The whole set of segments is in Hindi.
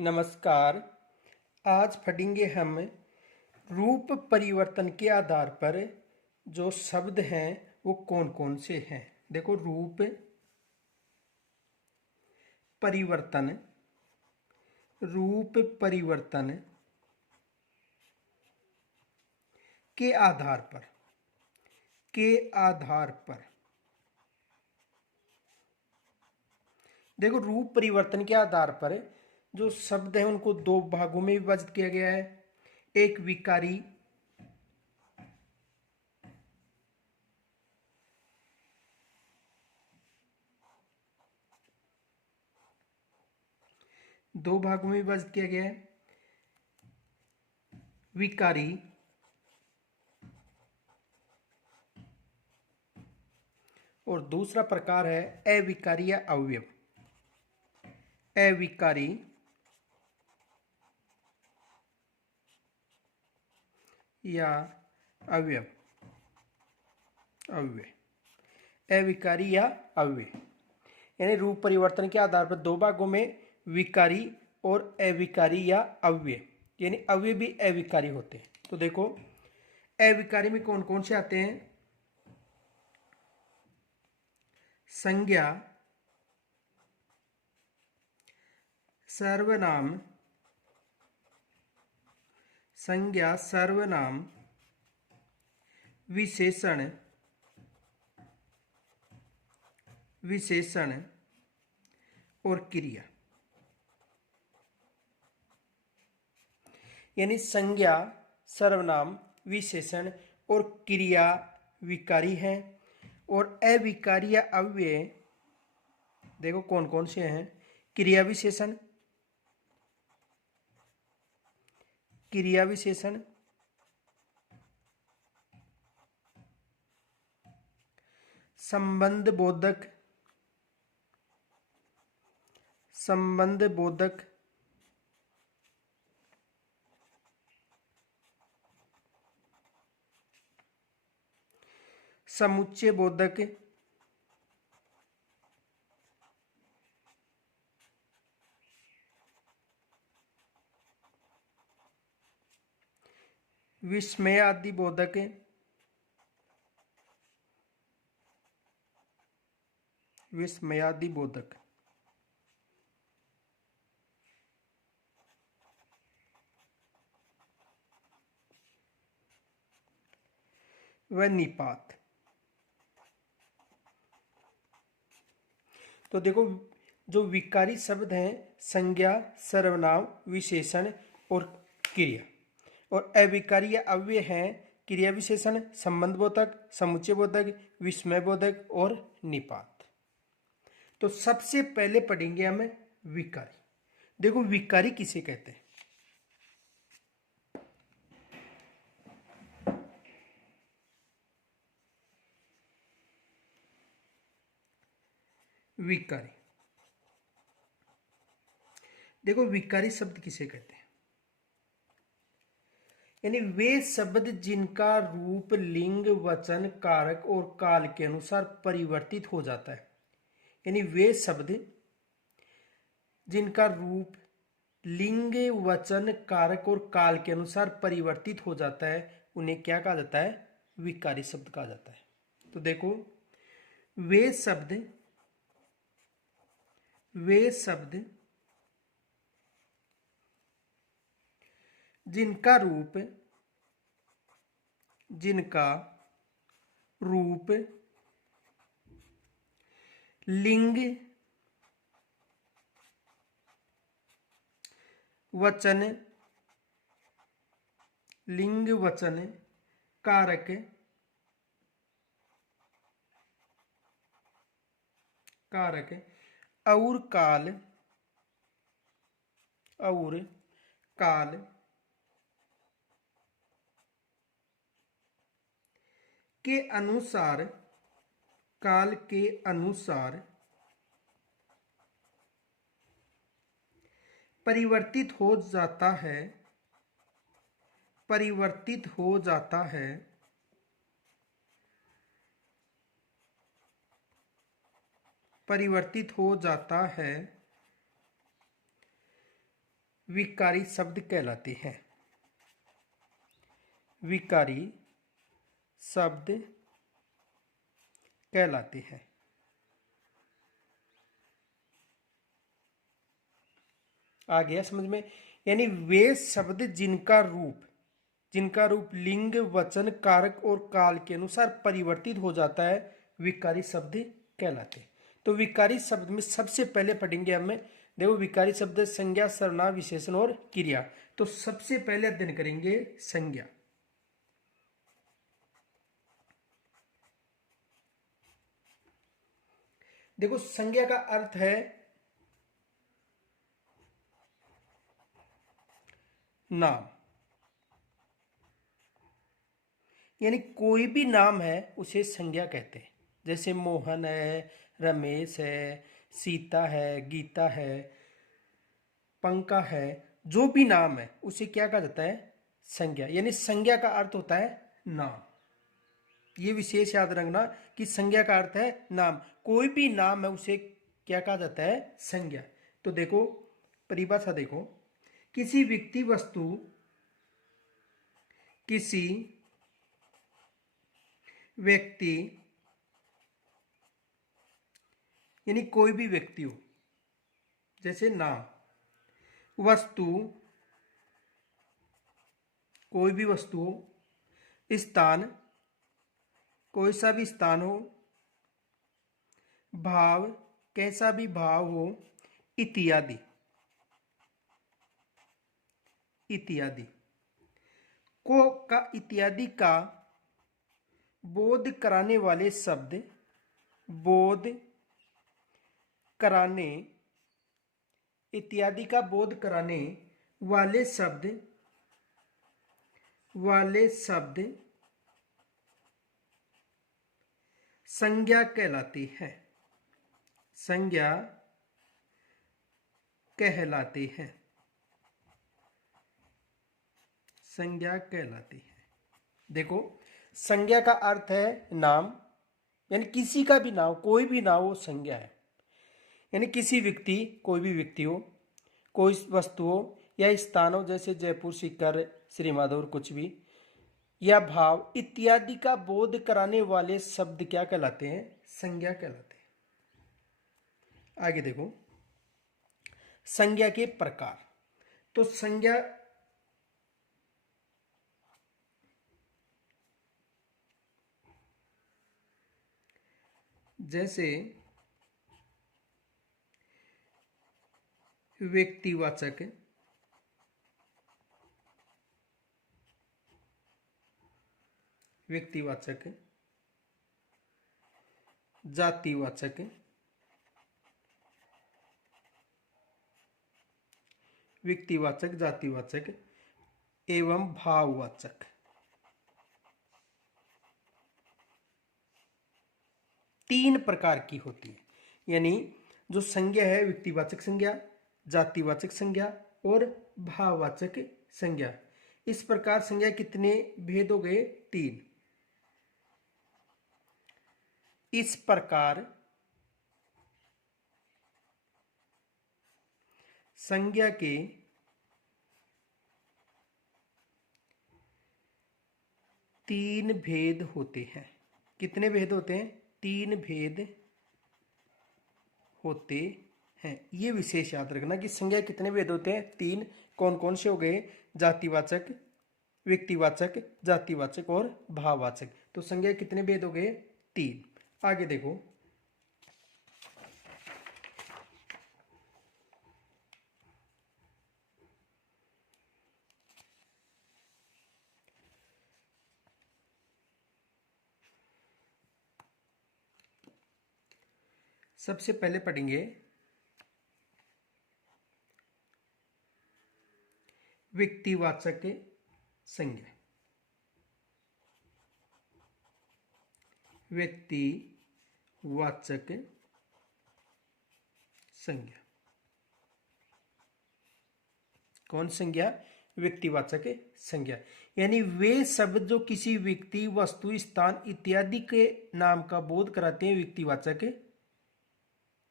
नमस्कार। आज पढ़ेंगे हम रूप परिवर्तन के आधार पर जो शब्द हैं वो कौन कौन से हैं। देखो, रूप परिवर्तन, रूप परिवर्तन के आधार पर, देखो, रूप परिवर्तन के आधार पर जो शब्द हैं उनको दो भागों में विभाजित किया गया है। एक विकारी, दो भागों में विभाजित किया गया है, विकारी और दूसरा प्रकार है अविकारी या अवयव। अविकारी या अवयव, अविकारी या अव्यय, यानी रूप परिवर्तन के आधार पर दो भागों में विकारी और अविकारी या अव्यय, यानी अव्यय भी अविकारी होते हैं। तो देखो, अविकारी में कौन कौन से आते हैं? संज्ञा, सर्वनाम, संज्ञा, सर्वनाम, विशेषण, विशेषण और क्रिया। यानी संज्ञा, सर्वनाम, विशेषण और क्रिया विकारी हैं, और अविकारी या अव्यय देखो कौन कौन से हैं? क्रिया विशेषण, क्रिया विशेषण, संबंध बोधक, संबंध बोधक, समुच्चय बोधक, विस्मयादि बोधक, विस्मयादि बोधक। व निपात। तो देखो, जो विकारी शब्द हैं संज्ञा, सर्वनाम, विशेषण और क्रिया, और अविकारी या अव्यय हैं क्रिया विशेषण, संबंध बोधक, समुच्चय बोधक, विस्मय बोधक और निपात। तो सबसे पहले पढ़ेंगे हम विकारी। देखो, विकारी किसे कहते हैं? विकारी, देखो विकारी शब्द किसे कहते हैं? यानी वे शब्द जिनका रूप लिंग, वचन, कारक और काल के अनुसार परिवर्तित हो जाता है। यानी वे शब्द जिनका रूप लिंग, वचन, कारक और काल के अनुसार परिवर्तित हो जाता है उन्हें क्या कहा जाता है? विकारी शब्द कहा जाता है। तो देखो, वे शब्द, वे शब्द जिनका रूप, जिनका रूप लिंग, वचन, लिंग, वचन, कारक, कारक और काल, और काल के अनुसार, काल के अनुसार परिवर्तित हो जाता है, परिवर्तित हो जाता है, परिवर्तित हो जाता है विकारी शब्द कहलाते हैं। विकारी शब्द कहलाते हैं। आ गया समझ में? यानी वे शब्द जिनका रूप लिंग, वचन, कारक और काल के अनुसार परिवर्तित हो जाता है, विकारी शब्द कहलाते हैं। तो विकारी शब्द में सबसे पहले पढ़ेंगे हमें, देखो विकारी शब्द संज्ञा, सर्वनाम, विशेषण और क्रिया। तो सबसे पहले अध्ययन करेंगे संज्ञा। देखो संज्ञा का अर्थ है नाम, यानी कोई भी नाम है उसे संज्ञा कहते हैं। जैसे मोहन है, रमेश है, सीता है, गीता है, पंका है, जो भी नाम है उसे क्या कहा जाता है? संज्ञा। यानी संज्ञा का अर्थ होता है नाम। ये विशेष याद रखना कि संज्ञा का अर्थ है नाम। कोई भी नाम है उसे क्या कहा जाता है? संज्ञा। तो देखो परिभाषा देखो, किसी व्यक्ति, वस्तु, किसी व्यक्ति यानी कोई भी व्यक्ति हो, जैसे नाम, वस्तु, कोई भी वस्तु हो, स्थान, कोई सा भी स्थान हो, भाव, कैसा भी भाव हो, इत्यादि इत्यादि इत्यादि का बोध कराने वाले शब्द, बोध कराने, इत्यादि का बोध कराने वाले शब्द संज्ञा कहलाती है। संज्ञा कहलाती है। संज्ञा कहलाती है। देखो संज्ञा का अर्थ है नाम, यानी किसी का भी नाम, कोई भी नाम हो संज्ञा है। यानी किसी व्यक्ति, कोई भी व्यक्ति हो, कोई वस्तु हो या स्थान हो, जैसे जयपुर, सीकर, श्री माधोपुर, कुछ भी, या भाव इत्यादि का बोध कराने वाले शब्द क्या कहलाते हैं? संज्ञा कहलाते हैं। आगे देखो संज्ञा के प्रकार। तो संज्ञा जैसे व्यक्तिवाचक, जातिवाचक, जातिवाचक एवं भाववाचक। तीन प्रकार की होती है। यानी जो संज्ञा है, व्यक्तिवाचक संज्ञा, जातिवाचक संज्ञा और भाववाचक संज्ञा। इस प्रकार संज्ञा कितने भेद हो गए? तीन। इस प्रकार संज्ञा के तीन भेद होते हैं। कितने भेद होते हैं? तीन भेद होते हैं। ये विशेष याद रखना कि संज्ञा कितने भेद होते हैं? तीन। कौन कौन से हो गए? जातिवाचक, व्यक्तिवाचक, जातिवाचक और भाववाचक। तो संज्ञा कितने भेद हो गए? तीन। आगे देखो सबसे पहले पढ़ेंगे व्यक्तिवाचक संज्ञा। व्यक्तिवाचक संज्ञा कौन संज्ञा? व्यक्तिवाचक संज्ञा। यानी वे शब्द जो किसी व्यक्ति, वस्तु, स्थान इत्यादि के नाम का बोध कराते हैं, व्यक्तिवाचक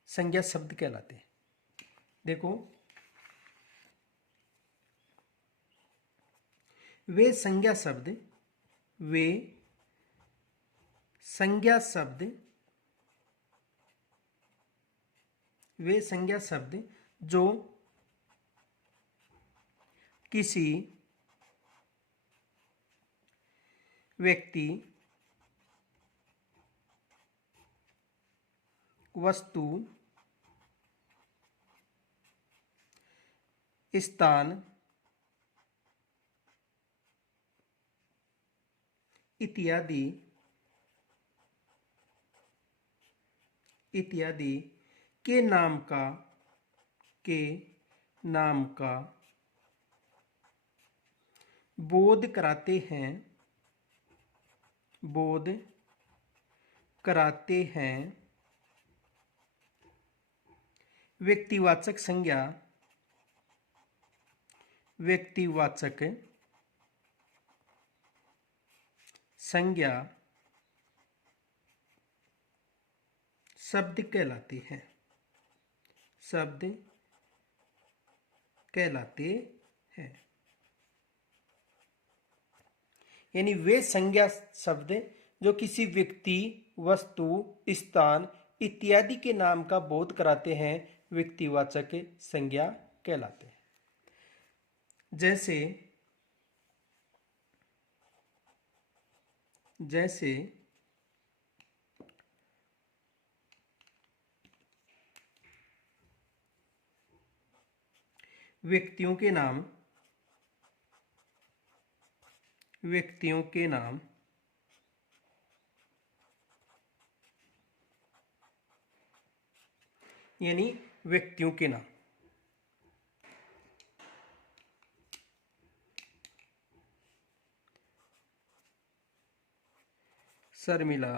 संज्ञा शब्द कहलाते हैं। देखो वे संज्ञा शब्द, वे संज्ञा शब्द, वे संज्ञा शब्द जो किसी व्यक्ति, वस्तु, स्थान इत्यादि इत्यादि के नाम का बोध कराते हैं, बोध कराते हैं। व्यक्तिवाचक संज्ञा, व्यक्तिवाचक संज्ञा शब्द कहलाते हैं, शब्द कहलाते हैं। यानी वे संज्ञा शब्द जो किसी व्यक्ति, वस्तु, स्थान इत्यादि के नाम का बोध कराते हैं, व्यक्तिवाचक संज्ञा कहलाते हैं। जैसे व्यक्तियों के नाम, व्यक्तियों के नाम यानी व्यक्तियों के नाम। शर्मिला,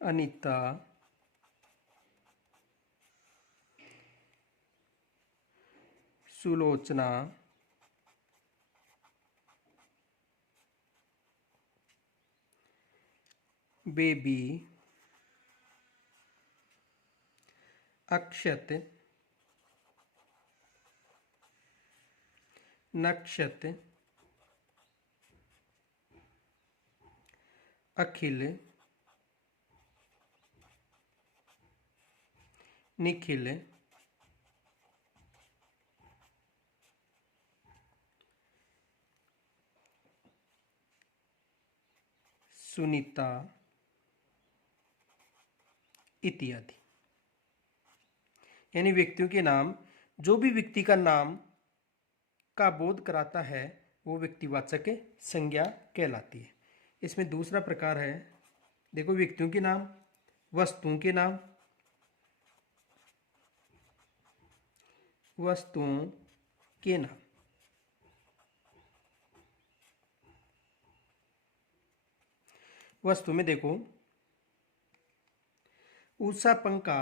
अनीता, सुलोचना, बेबी, अक्षत, नक्षत, अखिल, निखिल, सुनीता इत्यादि। यानी व्यक्तियों के नाम, जो भी व्यक्ति का नाम का बोध कराता है वो व्यक्तिवाचक संज्ञा कहलाती है। इसमें दूसरा प्रकार है, देखो, व्यक्तियों के नाम, वस्तुओं के नाम, वस्तुओं के नाम। वस्तु में देखो, ऊषा पंखा,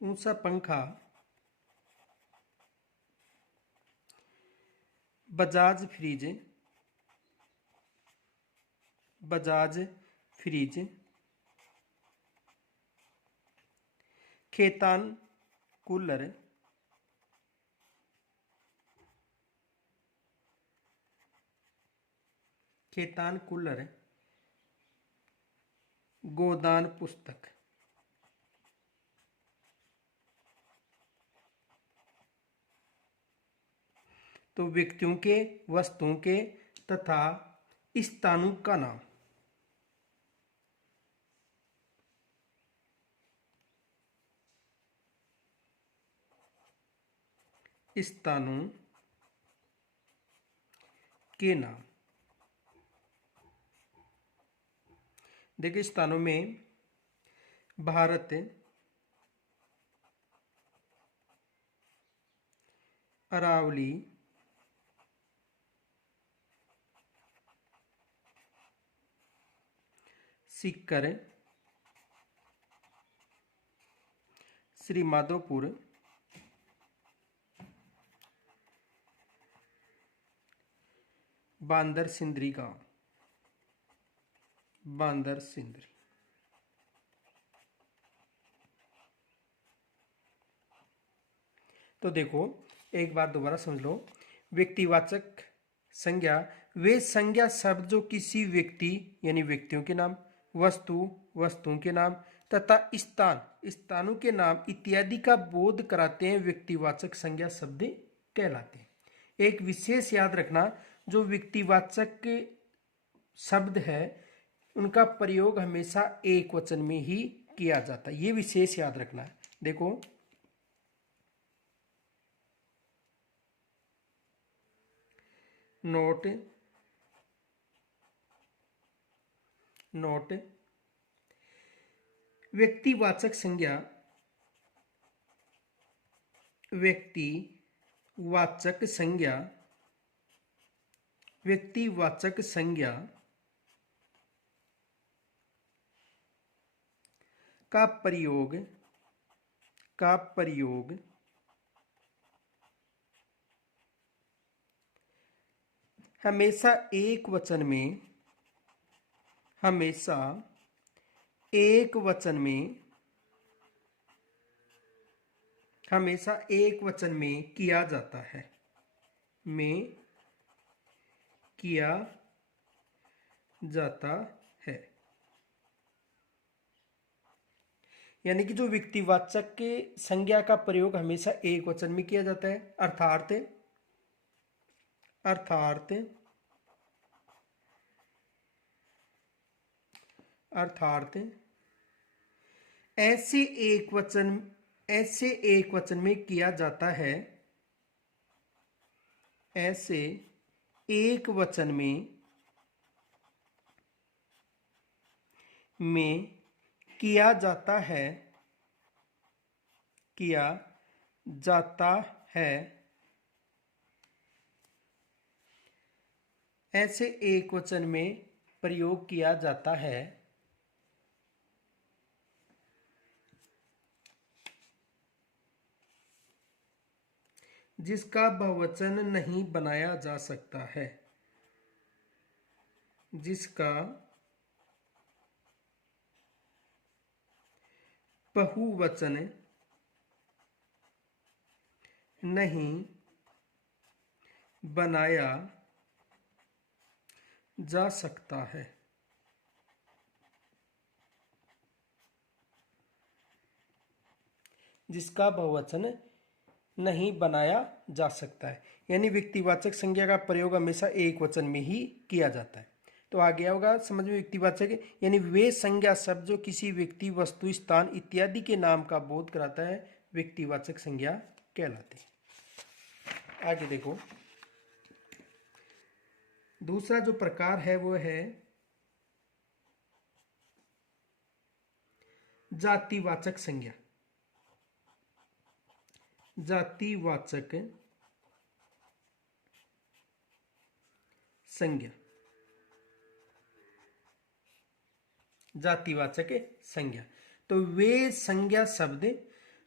ऊषा पंखा, Bajaj fridge, Bajaj fridge, Khaitan cooler, Khaitan cooler, Godaan पुस्तक। तो व्यक्तियों के, वस्तुओं के तथा स्थानों का नाम। स्थानों के नाम। देखिए, स्थानों में भारत, अरावली, सीकर, श्री माधोपुर, बांदर सिंदरी गांव, बांदर सिंदरी। तो देखो एक बात दोबारा समझ लो। व्यक्तिवाचक संज्ञा वे संज्ञा शब्द जो किसी व्यक्ति यानी व्यक्तियों के नाम, वस्तु वस्तुओं के नाम तथा स्थान स्थानों के नाम इत्यादि का बोध कराते हैं, व्यक्तिवाचक संज्ञा शब्द कहलाते हैं। एक विशेष याद रखना, जो व्यक्तिवाचक शब्द है उनका प्रयोग हमेशा एक वचन में ही किया जाता है, ये विशेष याद रखना है। देखो नोट नोट व्यक्तिवाचक संज्ञा व्यक्तिवाचक संज्ञा व्यक्तिवाचक संज्ञा का प्रयोग हमेशा एक वचन में किया जाता है, यानी कि जो व्यक्तिवाचक के संज्ञा का प्रयोग हमेशा एक वचन में किया जाता है, अर्थात ऐसे एक वचन में किया जाता है, ऐसे एक वचन में किया जाता है, ऐसे एक वचन में प्रयोग किया जाता है जिसका बहुवचन नहीं बनाया जा सकता है, जिसका बहुवचन नहीं बनाया जा सकता है। जिसका बहुवचन नहीं बनाया जा सकता है, यानी व्यक्तिवाचक संज्ञा का प्रयोग हमेशा एक वचन में ही किया जाता है। तो आ गया होगा समझ में व्यक्तिवाचक यानी वे संज्ञा शब्द जो किसी व्यक्ति वस्तु स्थान इत्यादि के नाम का बोध कराता है, व्यक्तिवाचक संज्ञा कहलाते हैं। आगे देखो दूसरा जो प्रकार है वो है जातिवाचक संज्ञा। जातिवाचक संज्ञा तो वे संज्ञा शब्द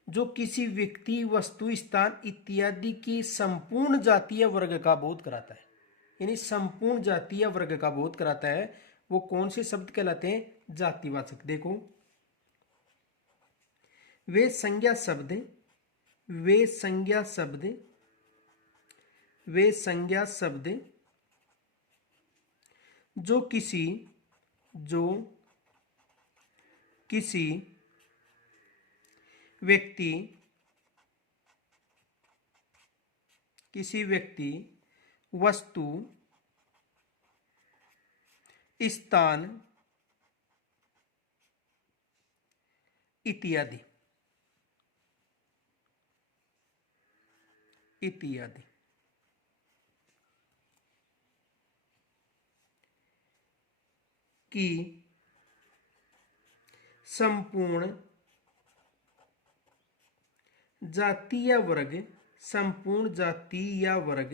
जो किसी व्यक्ति वस्तु स्थान इत्यादि की संपूर्ण जातीय वर्ग का बोध कराता है, यानी संपूर्ण जातीय वर्ग का बोध कराता है, वो कौन से शब्द कहलाते हैं? जातिवाचक। देखो वे संज्ञा शब्द जो किसी व्यक्ति वस्तु स्थान इत्यादि की संपूर्ण जाति या वर्ग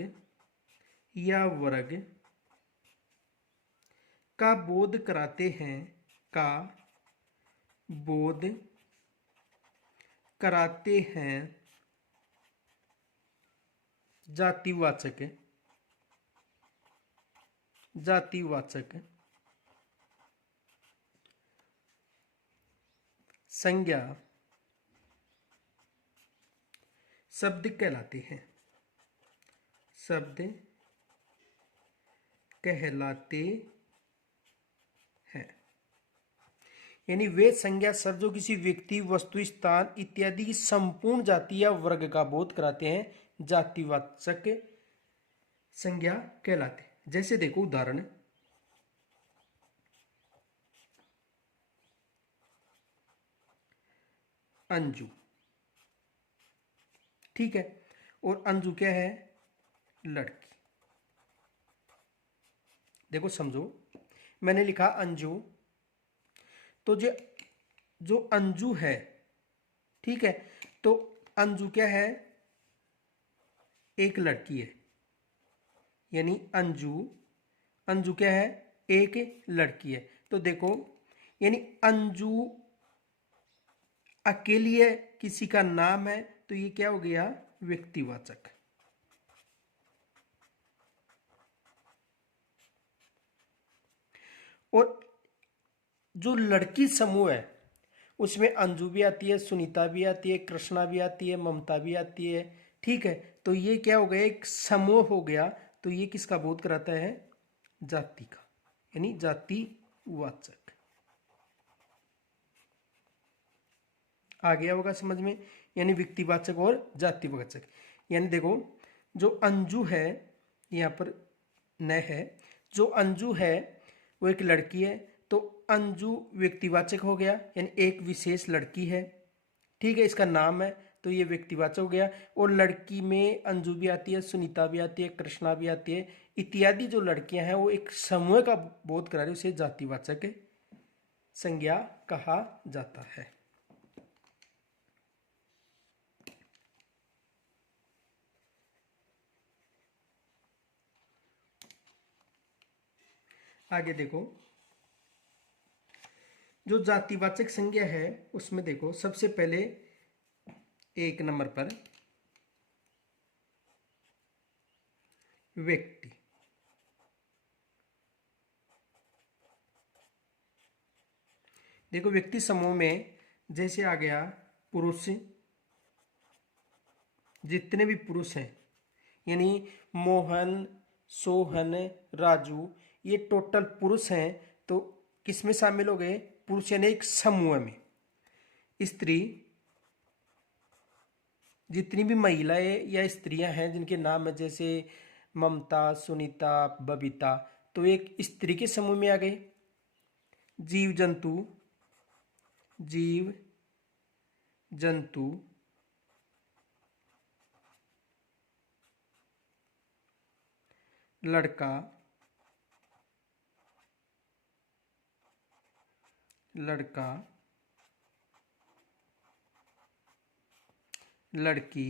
का बोध कराते हैं जातिवाचक संज्ञा शब्द कहलाते हैं, शब्द कहलाते हैं। यानी वे संज्ञा शब्द जो किसी व्यक्ति, वस्तु, स्थान इत्यादि की संपूर्ण जाति या वर्ग का बोध कराते हैं, जातिवाचक संज्ञा कहलाते हैं। जैसे देखो उदाहरण, अंजू, ठीक है, और अंजू क्या है? लड़की। देखो समझो, मैंने लिखा अंजू, तो जो अंजू है, ठीक है, तो अंजू क्या है? एक लड़की है। यानी अंजू, अंजू क्या है? एक लड़की है। तो देखो, यानी अंजू अकेली है, किसी का नाम है, तो ये क्या हो गया? व्यक्तिवाचक। और जो लड़की समूह है उसमें अंजू भी आती है, सुनीता भी आती है, कृष्णा भी आती है, ममता भी आती है, ठीक है। तो ये क्या हो गया? एक समूह हो गया। तो ये किसका बोध कराता है? जाति का, यानी जातिवाचक। आ गया होगा समझ में? यानी व्यक्तिवाचक और जातिवाचक। यानी देखो, जो अंजू है, यहाँ पर न है, जो अंजू है वो एक लड़की है, तो अंजू व्यक्तिवाचक हो गया, यानी एक विशेष लड़की है, ठीक है, इसका नाम है, तो ये व्यक्तिवाचक हो गया। और लड़की में अंजू भी आती है, सुनीता भी आती है, कृष्णा भी आती है, इत्यादि जो लड़कियां हैं वो एक समूह का बोध करा रही, उसे जातिवाचक संज्ञा कहा जाता है। आगे देखो, जो जातिवाचक संज्ञा है उसमें देखो सबसे पहले एक नंबर पर व्यक्ति। देखो व्यक्ति समूह में जैसे आ गया पुरुष, जितने भी पुरुष हैं, यानी मोहन, सोहन, राजू, ये टोटल पुरुष हैं, तो किसमें शामिल हो गए? पुरुष, यानी एक समूह में। स्त्री, जितनी भी महिलाएं या स्त्रियां हैं जिनके नाम है जैसे ममता, सुनीता, बबीता, तो एक स्त्री के समूह में आ गए। जीव जंतु, जीव जंतु, लड़का, लड़का, लड़की,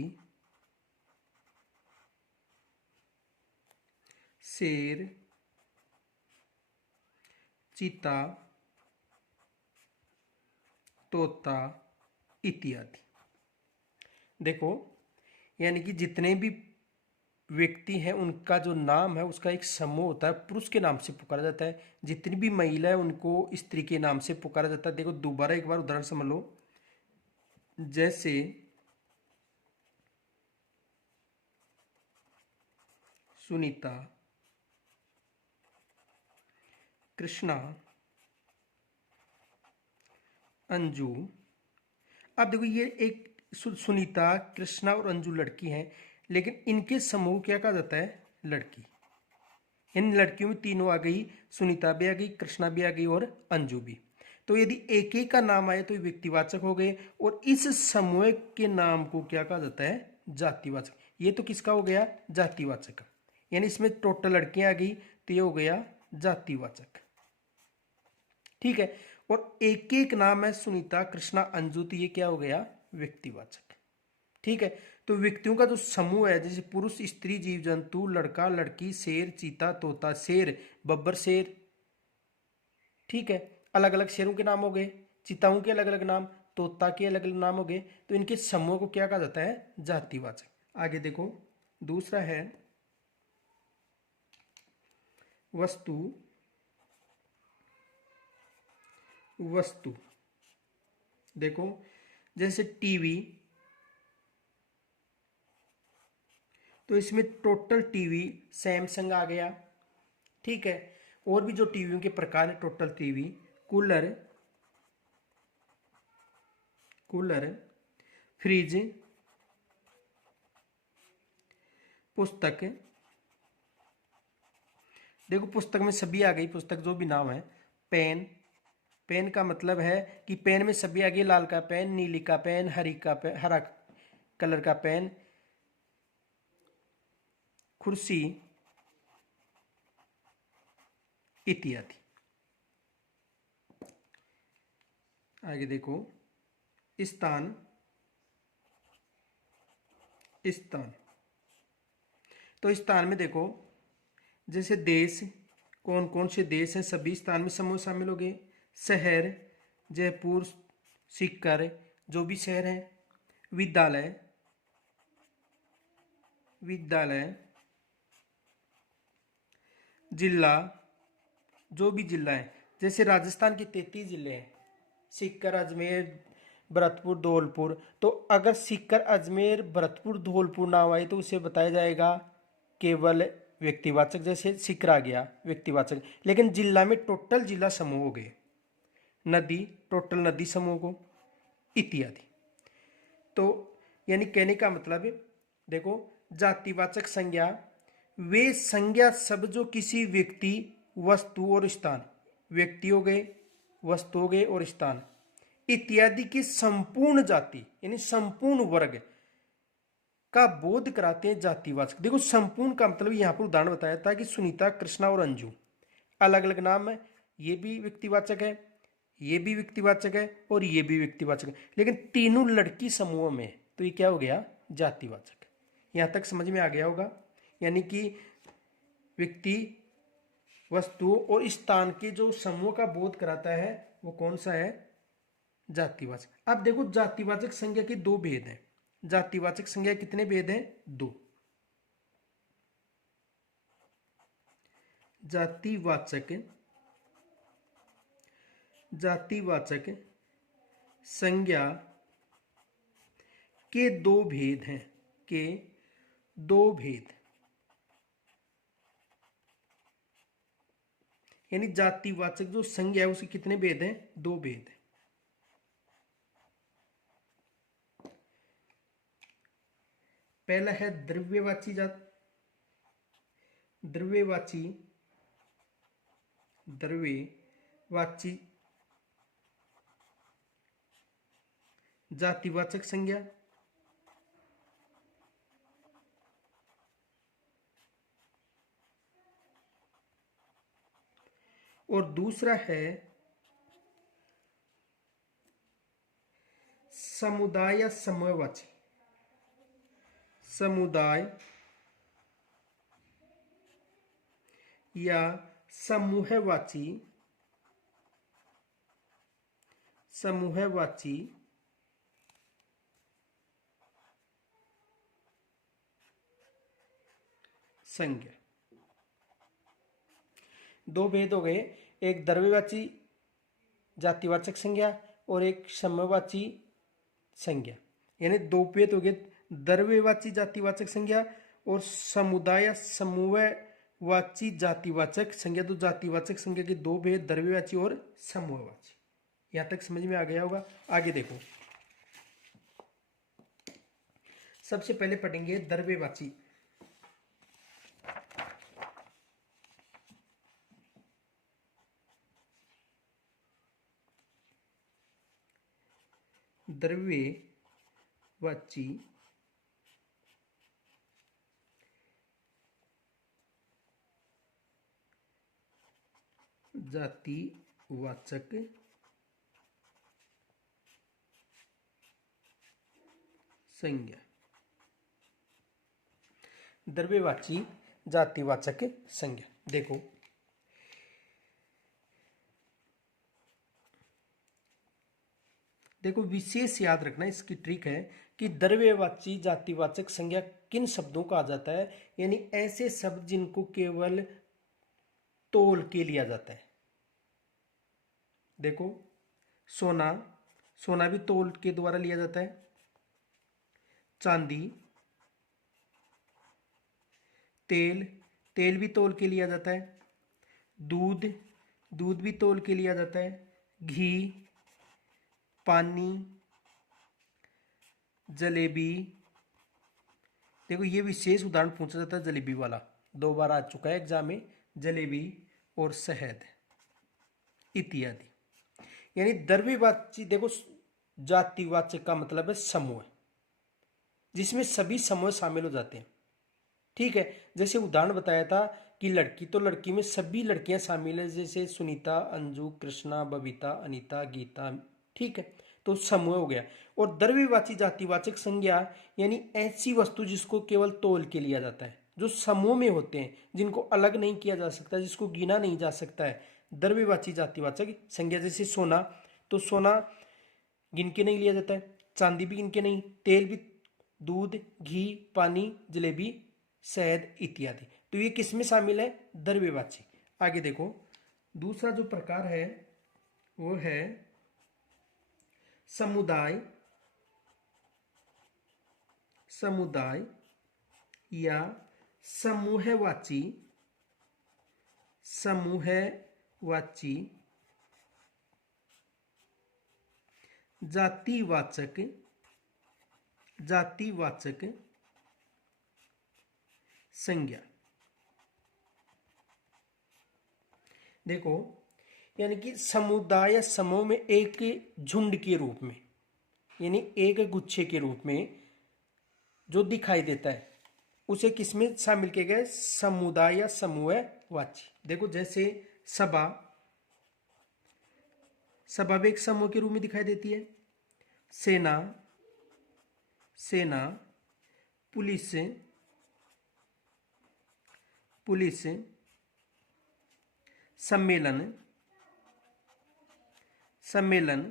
शेर, चीता, तोता इत्यादि। देखो, यानी कि जितने भी व्यक्ति हैं उनका जो नाम है उसका एक समूह होता है, पुरुष के नाम से पुकारा जाता है। जितनी भी महिला है उनको स्त्री के नाम से पुकारा जाता है। देखो दोबारा एक बार उदाहरण समझ लो, जैसे सुनीता, कृष्णा, अंजू। अब देखो ये एक सुनीता, कृष्णा और अंजू लड़की हैं, लेकिन इनके समूह क्या कहा जाता है? लड़की। इन लड़कियों में तीनों आ गई, सुनीता भी आ गई, कृष्णा भी आ गई और अंजू भी। तो यदि एक एक का नाम आए तो ये व्यक्तिवाचक हो गए, और इस समूह के नाम को क्या कहा जाता है? जातिवाचक। ये तो किसका हो गया? जातिवाचक। यानी इसमें टोटल लड़कियां आ गई, तो ये हो गया जातिवाचक, ठीक है। और एक एक नाम है सुनीता, कृष्णा, अंजू, तो ये क्या हो गया? व्यक्तिवाचक, ठीक है। तो व्यक्तियों का जो समूह है, जैसे पुरुष, स्त्री, जीव जंतु, लड़का, लड़की, शेर, चीता, तोता, शेर, बब्बर शेर, ठीक है। अलग अलग शेरों के नाम हो गए, चीताओं के अलग अलग नाम, तोता के अलग अलग नाम हो गए, तो इनके समूह को क्या कहा जाता है? जातिवाचक। आगे देखो, दूसरा है वस्तु, वस्तु। देखो जैसे टीवी, तो इसमें टोटल टीवी सैमसंग आ गया, ठीक है। और भी जो टीवियों के प्रकार है, टोटल टीवी, कूलर, फ्रिज, पुस्तक, देखो पुस्तक में सभी आ गई, पुस्तक जो भी नाम है। पेन, पेन का मतलब है कि पेन में सभी आ गई, लाल का पेन, नीली का पेन, हरा कलर का पेन। कुर्सी इत्यादि। आगे देखो, स्थान, स्थान, तो स्थान में देखो जैसे देश, कौन कौन से देश हैं, सभी स्थान में समूह शामिल हो गए। शहर, जयपुर, सीकर, जो भी शहर है। विद्यालय, जिला, जो भी जिला है, जैसे राजस्थान के 33 जिले हैं, सीकर, अजमेर, भरतपुर, धौलपुर। तो अगर सीकर, अजमेर, भरतपुर, धौलपुर नाम आए तो उसे बताया जाएगा केवल व्यक्तिवाचक, जैसे सीकर आ गया व्यक्तिवाचक। लेकिन जिला में टोटल जिला समूह हो गए। नदी, टोटल नदी समूह को, इत्यादि। तो यानी कहने का मतलब है, देखो जातिवाचक संज्ञा वे संज्ञा शब्द जो किसी व्यक्ति, वस्तु और स्थान, व्यक्ति हो गए, वस्तु हो गए और स्थान इत्यादि की संपूर्ण जाति यानी संपूर्ण वर्ग का बोध कराते हैं जातिवाचक। देखो संपूर्ण का मतलब यहां पर उदाहरण बताया था कि सुनीता, कृष्णा और अंजू, अलग अलग नाम है, ये भी व्यक्तिवाचक है, ये भी व्यक्तिवाचक है और ये भी व्यक्तिवाचक है, लेकिन तीनों लड़की समूह में, तो ये क्या हो गया, जातिवाचक। यहां तक समझ में आ गया होगा। यानी कि व्यक्ति, वस्तु और स्थान के जो समूह का बोध कराता है वो कौन सा है, जातिवाचक। अब देखो जातिवाचक संज्ञा के दो भेद हैं। जातिवाचक संज्ञा कितने भेद हैं, दो। जातिवाचक संज्ञा के दो भेद हैं, के दो भेद, यानी जातिवाचक जो संज्ञा है उसके कितने भेद हैं, दो भेद हैं। पहला है द्रव्यवाची द्रव्यवाची जातिवाचक संज्ञा, और दूसरा है समुदाय या समूहवाची, समुदाय या समूहवाची संज्ञा। दो भेद हो गए, एक द्रव्यवाची जातिवाचक संज्ञा और एक समूहवाची संज्ञा, यानी दो भेद हो गए, द्रव्यवाची जातिवाचक संज्ञा और समुदाय समूहवाची जातिवाचक संज्ञा। तो जातिवाचक संज्ञा के दो भेद, द्रव्यवाची और समूहवाची। यहां तक समझ में आ गया होगा। आगे देखो, सबसे पहले पढ़ेंगे द्रव्यवाची। द्रव्यवाची जातिवाचक संज्ञा, द्रव्यवाची जातिवाचक संज्ञा। देखो विशेष याद रखना, इसकी ट्रिक है कि द्रव्यवाची जातिवाचक संज्ञा किन शब्दों का आ जाता है, यानी ऐसे शब्द जिनको केवल तोल के लिया जाता है। देखो सोना, सोना भी तोल के द्वारा लिया जाता है। चांदी, तेल, तेल भी तौल के लिया जाता है। दूध, दूध भी तौल के लिया जाता है। घी, पानी, जलेबी। देखो ये विशेष उदाहरण पूछा जाता है जलेबी वाला, 2 बार आ चुका है एग्जाम में, जलेबी और शहद इत्यादि। यानी द्रव्यवाची, देखो जातिवाचक का मतलब है समूह, जिसमें सभी समूह शामिल हो जाते हैं। ठीक है, जैसे उदाहरण बताया था कि लड़की, तो लड़की में सभी लड़कियां शामिल है, जैसे सुनीता, अंजू, कृष्णा, बबीता, अनीता, गीता। ठीक है, तो समूह हो गया। और द्रव्यवाची जातिवाचक संज्ञा यानी ऐसी वस्तु जिसको केवल तौल के लिया जाता है, जो समूह में होते हैं, जिनको अलग नहीं किया जा सकता, जिसको गिना नहीं जा सकता है, द्रव्यवाची जातिवाचक संज्ञा। जैसे सोना, तो सोना गिन के नहीं लिया जाता है, चांदी भी गिन के नहीं, तेल भी, दूध, घी, पानी, जलेबी, शहद इत्यादि। तो ये किस में शामिल है? द्रव्यवाची। आगे देखो, दूसरा जो प्रकार है वो है समुदाय, समुदाय या समूहवाची, समूहवाची जातिवाचक, जातिवाचक संज्ञा। देखो, यानी कि समुदाय या समूह में एक झुंड के रूप में, यानी एक गुच्छे के रूप में जो दिखाई देता है, उसे किसमें शामिल किया गया? समुदाय या समूहवाची। देखो जैसे सभा, सभा भी एक समूह के रूप में दिखाई देती है। सेना, सेना, पुलिस, पुलिस, सम्मेलन, सम्मेलन,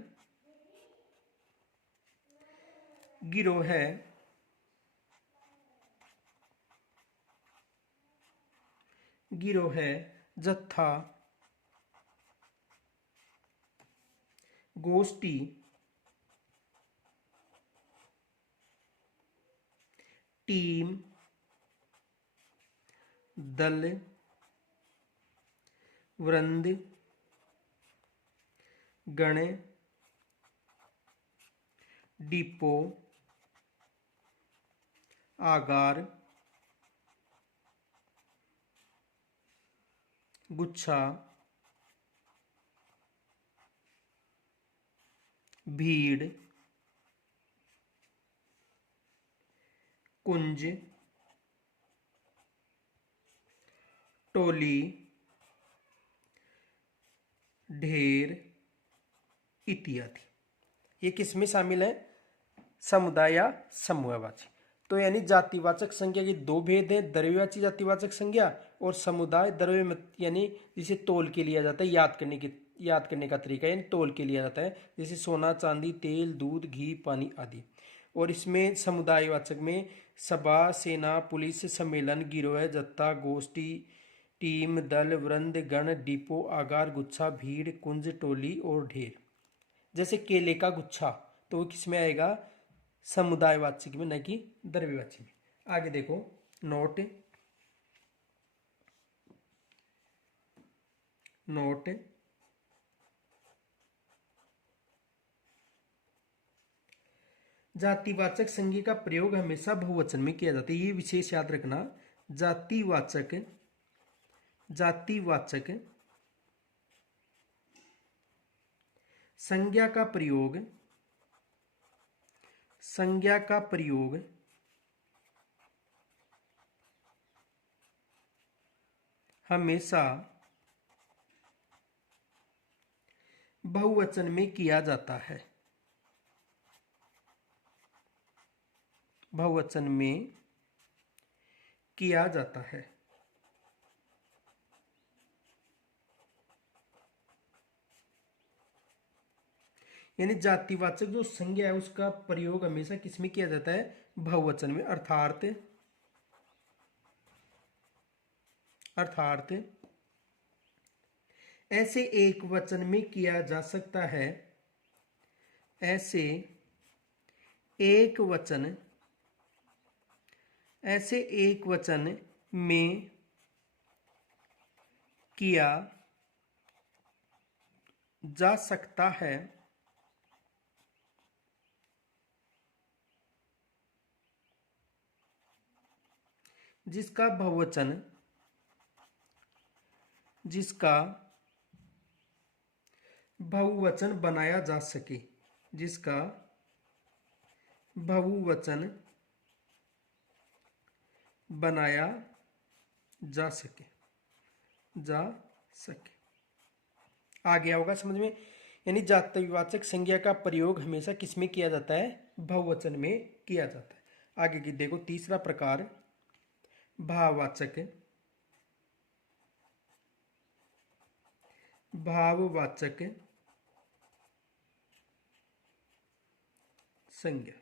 गिरोह, गिरोह, जत्था, गोष्ठी, टीम, दल, वृंद, गण, डिपो, आगार, गुच्छा, भीड़, कुंज, टोली, ढेर इत्यादि। ये किसमें शामिल है? समुदाय या समूहवाची। तो यानी जातिवाचक संज्ञा के दो भेद हैं, द्रव्यवाची जातिवाचक संज्ञा और समुदाय द्रव्य, यानी जिसे तौल के लिया जाता है, याद करने का तरीका, यानी तौल के लिया जाता है, जैसे सोना, चांदी, तेल, दूध, घी, पानी आदि। और इसमें समुदायवाचक में सभा, सेना, पुलिस, सम्मेलन, गिरोह, जत्था, गोष्ठी, टीम, दल, वृंद, गण, डिपो, आगार, गुच्छा, भीड़, कुंज, टोली और ढेर। जैसे केले का गुच्छा, तो वो किस में आएगा? समुदायवाचक में, न कि द्रव्यवाची में। आगे देखो, नोट, नोट, जातिवाचक संज्ञा का प्रयोग हमेशा बहुवचन में किया जाता है, ये विशेष याद रखना। जातिवाचक, जातिवाचक संज्ञा का प्रयोग, संज्ञा का प्रयोग हमेशा बहुवचन में किया जाता है, बहुवचन में किया जाता है। यानी जातिवाचक जो संज्ञा है उसका प्रयोग हमेशा किसमें किया जाता है? बहुवचन में। अर्थात, अर्थात ऐसे एक वचन में किया जा सकता है, ऐसे एक वचन, ऐसे एक वचन में किया जा सकता है, जिसका बहुवचन बनाया जा सके, जिसका बहुवचन बनाया जा सके। आ गया होगा समझ में। यानी जातिवाचक संज्ञा का प्रयोग हमेशा किसमें किया जाता है? बहुवचन में किया जाता है। आगे की देखो तीसरा प्रकार भाववाचक संज्ञा।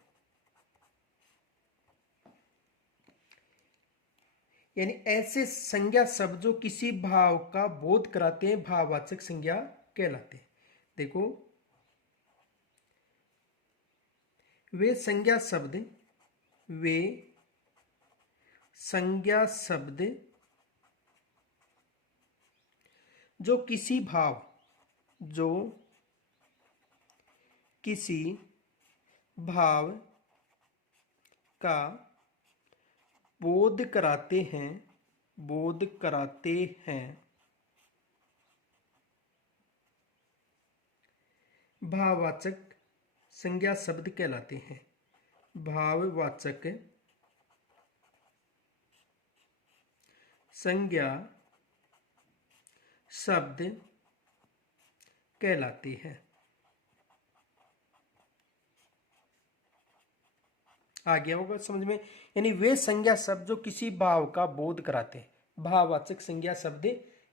यानी ऐसे संज्ञा शब्द जो किसी भाव का बोध कराते हैं भाववाचक संज्ञा कहलाते हैं। देखो वे संज्ञा शब्द जो किसी भाव का बोध कराते हैं भाववाचक संज्ञा शब्द कहलाते हैं। भाववाचक संज्ञा शब्द कहलाते हैं। आ गया होगा समझ में। यानी वे संज्ञा शब्द जो किसी भाव का बोध कराते हैं भाववाचक संज्ञा शब्द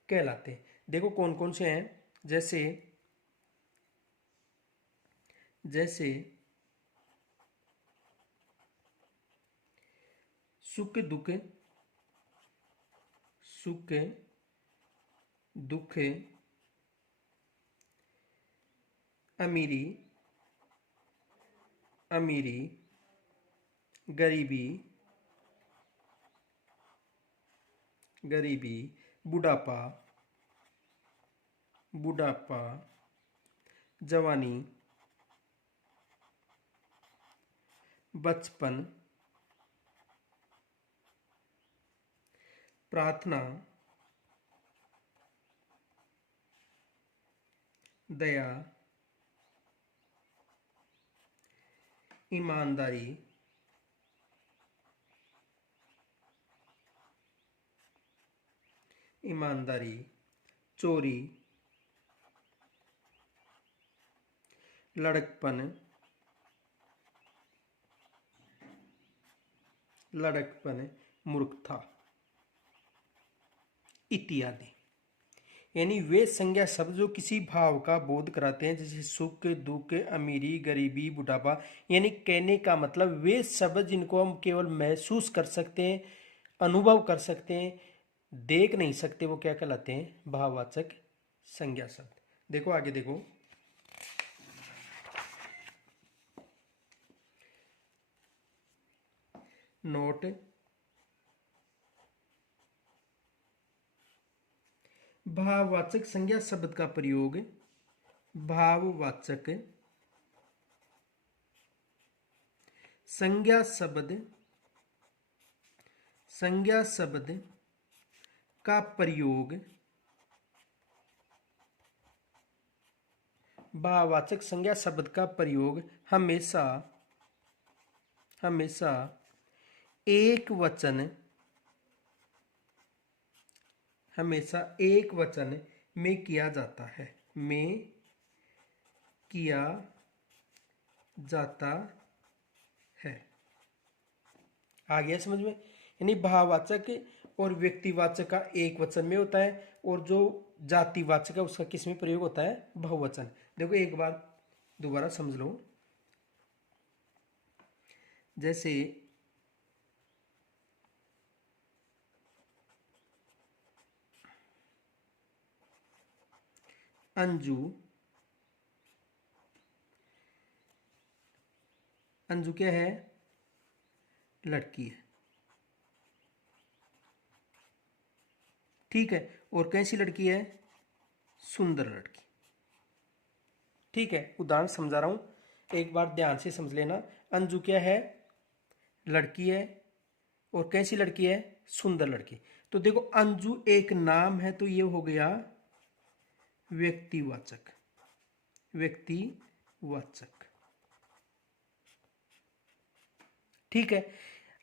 कहलाते हैं। देखो कौन कौन से हैं, जैसे सुख दुख अमीरी गरीबी बुढ़ापा जवानी बचपन प्रार्थना दया ईमानदारी चोरी लड़कपन मूर्खता इत्यादि। यानी वे संज्ञा शब्द जो किसी भाव का बोध कराते हैं जैसे सुख दुख अमीरी गरीबी बुढ़ापा। यानी कहने का मतलब वे शब्द जिनको हम केवल महसूस कर सकते हैं अनुभव कर सकते हैं देख नहीं सकते वो क्या कहलाते हैं? भाववाचक संज्ञा शब्द। देखो आगे देखो नोट भाववाचक संज्ञा शब्द का प्रयोग भाववाचक संज्ञा शब्द का प्रयोग भाववाचक संज्ञा शब्द का प्रयोग हमेशा एक वचन में किया जाता है। आ गया समझ में। यानी भाववाचक और व्यक्तिवाचक का एक वचन में होता है और जो जातिवाचक है उसका किस में प्रयोग होता है? बहुवचन। देखो एक बार दोबारा समझ लो। जैसे अंजू क्या है? लड़की है। ठीक है, और कैसी लड़की है? सुंदर लड़की। ठीक है, उदाहरण समझा रहा हूं, एक बार ध्यान से समझ लेना। अंजू क्या है? लड़की है। और कैसी लड़की है? सुंदर लड़की। तो देखो, अंजू एक नाम है, तो ये हो गया व्यक्तिवाचक। व्यक्तिवाचक। ठीक है,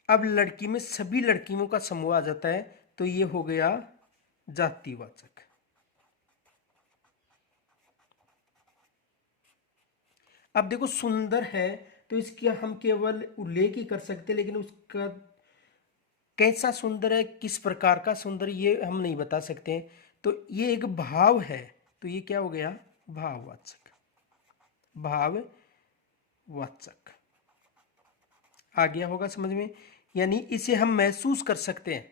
अब लड़की में सभी लड़कियों का समूह आ जाता है, तो ये हो गया जातिवाचक। अब देखो, सुंदर है तो इसकी हम केवल उल्लेख ही कर सकते, लेकिन उसका कैसा सुंदर है, किस प्रकार का सुंदर, ये हम नहीं बता सकते। तो ये एक भाव है, तो ये क्या हो गया? भाववाचक। भाववाचक आ गया होगा समझ में। यानी इसे हम महसूस कर सकते हैं,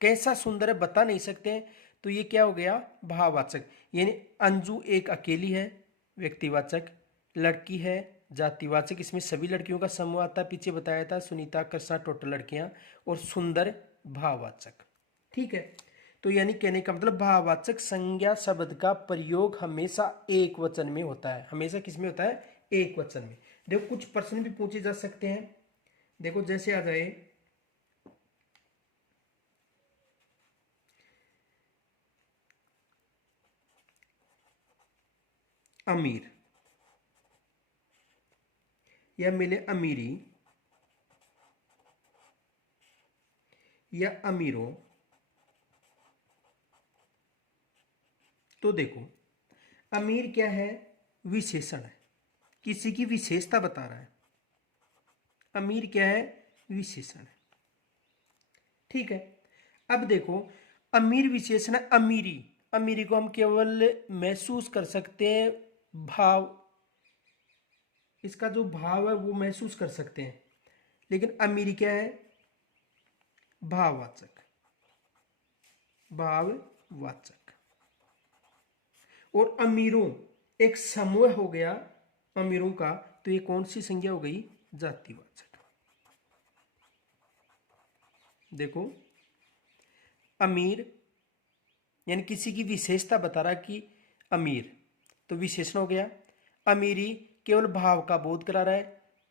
कैसा सुंदर है बता नहीं सकते हैं, तो ये क्या हो गया? भाववाचक। यानी अंजू एक अकेली है, व्यक्तिवाचक। लड़की है, जातिवाचक, इसमें सभी लड़कियों का समूह आता है, पीछे बताया था, सुनीता, कृष्णा, टोटल लड़कियां। और सुंदर, भाववाचक। ठीक है, तो यानी कहने का मतलब भाववाचक संज्ञा शब्द का प्रयोग हमेशा एक वचन में होता है। हमेशा किस में होता है? एक वचन में। देखो, कुछ प्रश्न भी पूछे जा सकते हैं। देखो, जैसे आ जाए, अमीर, या मिले अमीरी, या अमीरों। तो देखो, अमीर क्या है? विशेषण है, किसी की विशेषता बता रहा है। अमीर क्या है? विशेषण है। ठीक है, अब देखो, अमीर विशेषण है। अमीरी, अमीरी को हम केवल महसूस कर सकते हैं, भाव, इसका जो भाव है वो महसूस कर सकते हैं। लेकिन अमीरी क्या है? भाववाचक। भाववाचक। और अमीरों एक समूह हो गया अमीरों का, तो ये कौन सी संज्ञा हो गई? जातिवाचक। देखो, अमीर यानी किसी की विशेषता बता रहा कि अमीर, तो विशेषण हो गया। अमीरी केवल भाव का बोध करा रहा है,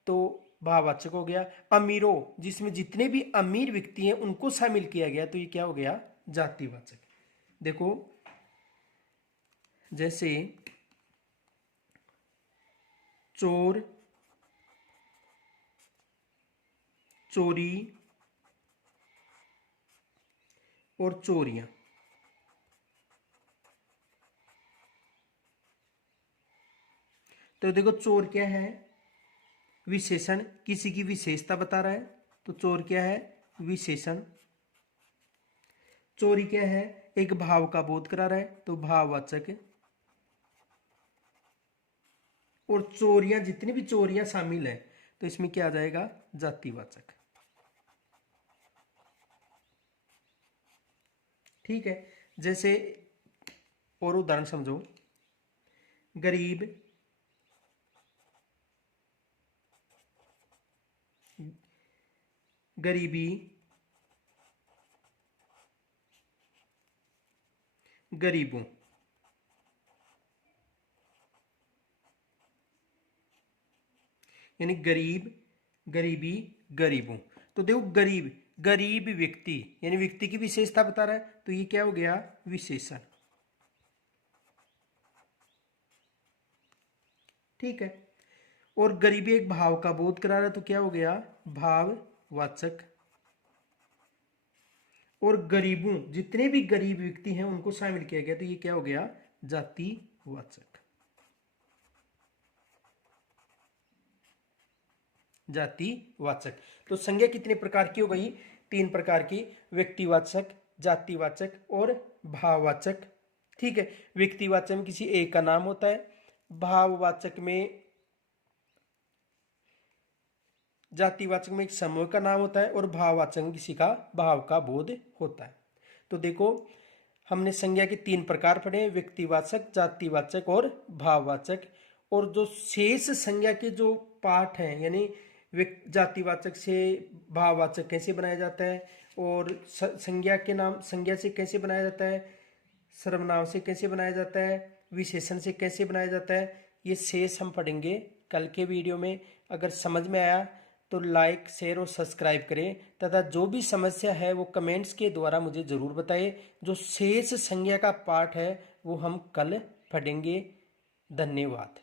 तो भाववाचक हो गया। अमीरों जिसमें जितने भी अमीर व्यक्ति हैं उनको शामिल किया गया, तो ये क्या हो गया? जातिवाचक। देखो, जैसे चोर, चोरी और चोरियां। तो देखो, चोर क्या है? विशेषण, किसी की विशेषता बता रहा है, तो चोर क्या है? विशेषण। चोरी क्या है? एक भाव का बोध करा रहा है, तो भाववाचक। और चोरियां, जितनी भी चोरियां शामिल है, तो इसमें क्या आ जाएगा? जातिवाचक। ठीक है, जैसे और उदाहरण समझो, गरीब, गरीबी, गरीबों। यानी गरीब, गरीबी, गरीबों। तो देखो, गरीब, गरीब व्यक्ति यानी व्यक्ति की विशेषता बता रहा है, तो ये क्या हो गया? विशेषण। ठीक है, और गरीबी एक भाव का बोध करा रहा है, तो क्या हो गया? भाववाचक। और गरीबों जितने भी गरीब व्यक्ति हैं उनको शामिल किया गया, तो ये क्या हो गया? जातिवाचक। जातिवाचक। तो संज्ञा कितने प्रकार की हो गई? 3 प्रकार की, व्यक्तिवाचक, जातिवाचक और भाववाचक। ठीक है, व्यक्तिवाचक में किसी एक का नाम होता है, भाववाचक में, जातिवाचक में एक समूह का नाम होता है, और भाववाचक में किसी का भाव का बोध होता है। तो देखो, हमने संज्ञा के 3 प्रकार पढ़े, व्यक्तिवाचक, जातिवाचक और भाववाचक। और जो शेष संज्ञा के जो पाठ हैं, यानी जातिवाचक से भाववाचक कैसे बनाया जाता है, और संज्ञा के नाम, संज्ञा से कैसे बनाया जाता है, सर्वनाम से कैसे बनाया जाता है, विशेषण से कैसे बनाया जाता है, ये शेष हम पढ़ेंगे कल के वीडियो में। अगर समझ में आया तो लाइक, शेयर और सब्सक्राइब करें तथा जो भी समस्या है वो कमेंट्स के द्वारा मुझे ज़रूर बताएं। जो शेष संज्ञा का पाठ है वो हम कल पढ़ेंगे। धन्यवाद।